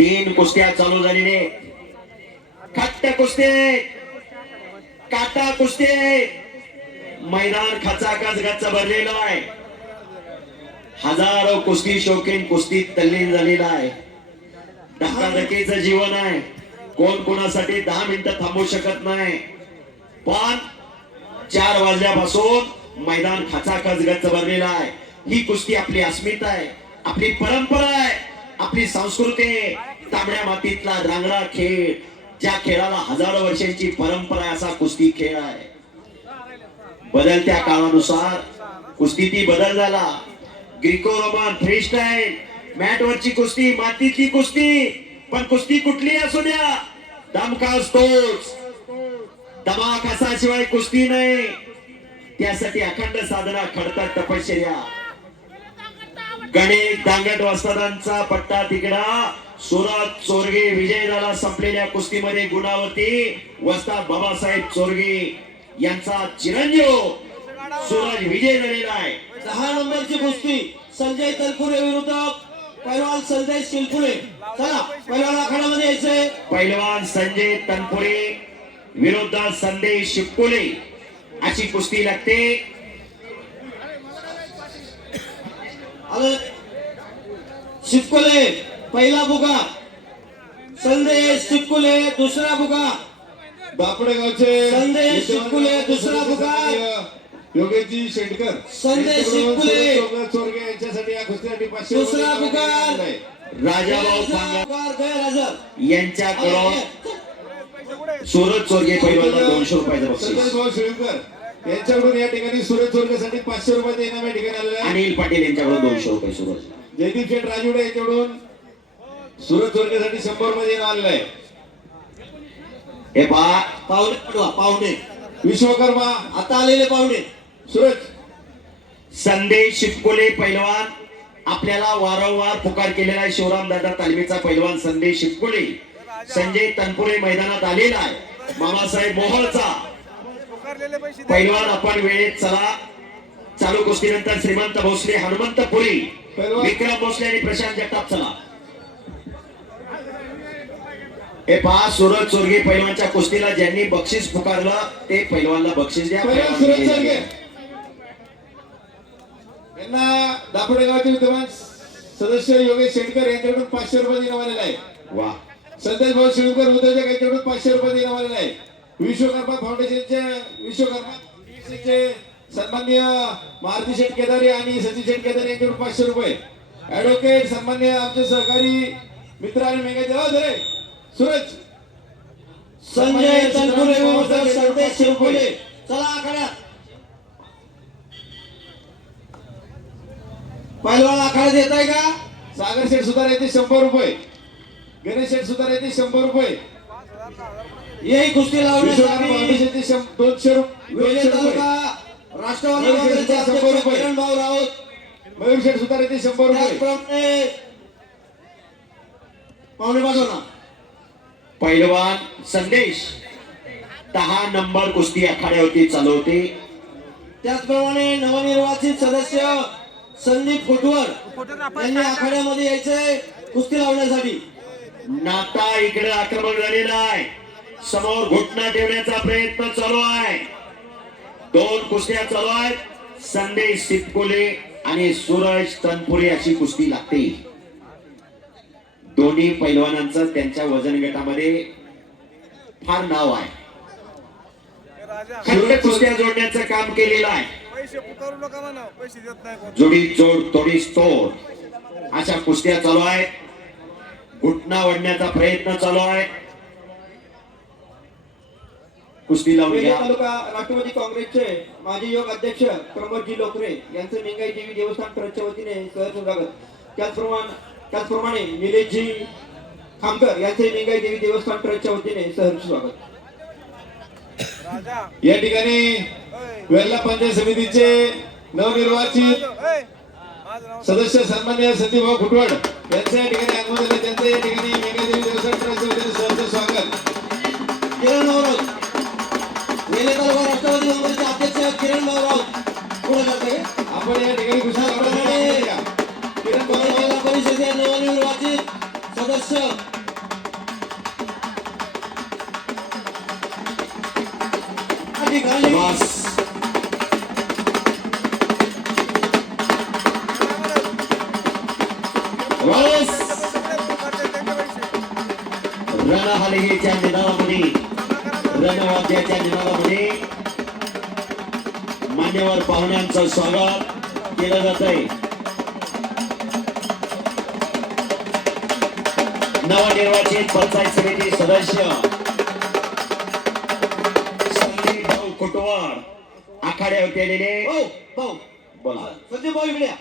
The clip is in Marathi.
तीन कुस्त्या चालू झालेले, खट्ट कुस्ती, काटा कुस्ती, मैदान खचाखच गच्च भरलेलं आहे. हजारो कुस्ती शौकीन कुस्तीत तल्लीन झालेला आहे. धकाधकीचं जीवन आहे. कोण कोणासाठी 10 मिनिटं थांबू शकत नाही. पण 4 वाजल्यापासून मैदान खचाखच गच्च भरलेला आहे. ही कुस्ती आपली अस्मिता आहे, आपली परंपरा आहे, आपली संस्कृती आहे. तांबड्या मातीतला रांगडा खेळ, ज्या खेळाला हजारो वर्षांची परंपरा आहे, असा कुस्ती खेळ आहे. बदलत्या काळानुसार कुस्तीती बदल झाला. Greco Roman, free style, mat वरची कुस्ती, मातीतली कुस्ती, पण कुस्ती कुठली असू द्या, दमका असतोच. दमाक असाशिवाय कुस्ती नाही. त्यासाठी अखंड साधना, खडतर तपश्चर्या. गणेश दांगट वस्तादांचा पट्टा तिकडा. सुरत चोरगे विजय झाला. संपलेल्या कुस्तीमध्ये गुणावती वस्ताद बाबासाहेब चोरगे यांचा चिरंजीव सूरज विजय झालेला आहे. 10 नंबरची कुस्ती संजय तनपुरे विरुद्ध पैलवान संजय शिलपुरे. चला पैलवान आखाड्यामध्ये यायचंय. पैलवान संजय तनपुरे विरुद्ध संदेश शिपकोले अशी कुस्ती लागते. शिपकोले पहिला बुगा, संदेश शिपकोले दुसरा बुगा. बापडे गावचे संदेश शिपकुले दुसरा बुगा, योगेशजी शेटकर, संदेश शिपकुले चोरगे यांच्यासाठी या कुस्तीसाठी 500 दुसरा बुगा. राजाभाऊ पांगा गैरहजर यांच्याकडून सूरज चोरगे पैलवानला 200 रुपयाचं बक्षीस. संदेश भाऊ शिळकर यांच्याकडून या ठिकाणी सूरज चोरगेसाठी 500 रुपये इनाम या ठिकाणी आलेलं आहे. अनिल पाटील यांच्याकडून 200 रुपये. सूरज जयदीप शेठ राजुडे यांच्याकडून सूरज चोरगेसाठी 100 रुपये इनाम आलेलं आहे. हे पहा, पाहुणे पडवा, पाहुणे विश्वकर्मा आता आलेले पाहुणे. सूरज संदेश शिपकोले पैलवान आपल्याला वारंवार पुकार केलेला आहे. शिवराम दादा तालमीचा पैलवान संदेश शिपकोले. संजय तनपुरे मैदानात आलेला आहे. मामासाहेब मोहोळचा पैलवान. आपण वेळेत चला. चालू कुस्तीनंतर श्रीमंत भोसले, हनुमंत पुरी, विक्रम भोसले आणि प्रशांत जगताप. चला हे पहा, सूरज चोरगे पैलवानच्या कुस्तीला ज्यांनी बक्षीस पुकारलं ते पैलवानला बक्षीस द्या. सूरज चोरगे यांना दापोडे गावाचे विद्यमान सदस्य योगेश शेटकर यांच्याकडून 500 रुपये इनाम आलेला आहे. वा. संदेश भाऊ शिळकर उद्योजक यांच्याकडून 500 रुपये इनाम आलेला आहे. विश्वकर्मा फाउंडेशनचे विश्वकर्मा सन्माननीय मारुती शेठ केदारी आणि सचिन शेठ केदारी यांच्याकडून 500 रुपये. ऍडव्होकेट सन्माननीय आमचे सहकारी मित्र आणि मेघाचे सूरज संजय तनपुरे विरुद्ध संदेश शिलपुरे. चला आखाड्यात. पैलवान आखाड्यात येत आहे का? सागर शेठ सुतार येथे 100 रुपये. गणेश शेठ सुतार येथे 100 रुपये. यही कुस्ती विश्वकर्मा लावण्यासाठी फाउंडेशनचे 200 वेले रुपये. तालुका राष्ट्रवादी काँग्रेसचे अध्यक्ष किरण भाऊ राऊत. मयूर शेठ सुतार येथे 100 रुपये. त्याचप्रमाणे पाहुणे पाठवणार. पैलवान संदेश 10 नंबर कुस्ती आखाड्यावरती चालवते. त्याचप्रमाणे नवनिर्वाचित सदस्य संदीप कोटवर यांनी आखाड्यामध्ये यायचंय कुस्ती लावण्यासाठी. नाता इकडे आक्रमण झालेला आहे. समोर घुटना ठेवण्याचा प्रयत्न चालू आहे. 2 कुस्त्या चालू आहेत. संदेश शिपकोले आणि सूरज तनपुरे अशी कुस्ती लागते. दोन्ही पैलवानांचं त्यांच्या वजन गटामध्ये फार नाव आहे. खंड कुस्त्या जोडण्याचं काम केलेलं आहे. जोडी जोड, तोडीस तोड अशा कुस्त्या चालू आहेत. घुटना ओढण्याचा प्रयत्न चालू आहे. कुस्ती लावून वेले घ्या. तालुका राष्ट्रवादी काँग्रेसचे माजी योग अध्यक्ष प्रमोदजी लोकरे यांचं निंगाई देवी देवस्थान ट्रस्टच्या वतीने सहर्ष स्वागत. त्याचप्रमाणे निलेशजी खामकर यांचे निंगाई देवी देवस्थान ट्रस्टच्या वतीने सहर्ष स्वागत. या ठिकाणी वेल्ला पंचायत समितीचे नवनिर्वाचित सदस्य सन्माननीय संदीप भाऊ खुटवड यांच्या ठिकाणी आगमन झाले. त्यांचं या ठिकाणी मेघादेवी देवस्थान ट्रस्टच्या वतीने सहर्ष स्वागत. किरण भाऊ राऊत वेले तालुका राष्ट्रवादी काँग्रेसचे अध्यक्ष किरण भाऊ राऊत पुढे जाते. आपण या ठिकाणी त्याचप्रमाणे किरण भाऊ जिल्हा परिषदेचे नवनिर्वाचित सदस्य वाळूस रणहलगीच्या निनादामध्ये रणवाद्याच्या निनादामध्ये मान्यवर पाहुण्यांचं स्वागत केलं जात आहे. नवनिर्वाचित पंचायत समिती सदस्य संदीप भाऊ कुटवार आखाड्यावर केलेले भाऊ भाऊ बोला संदीप भाऊ इकडे या.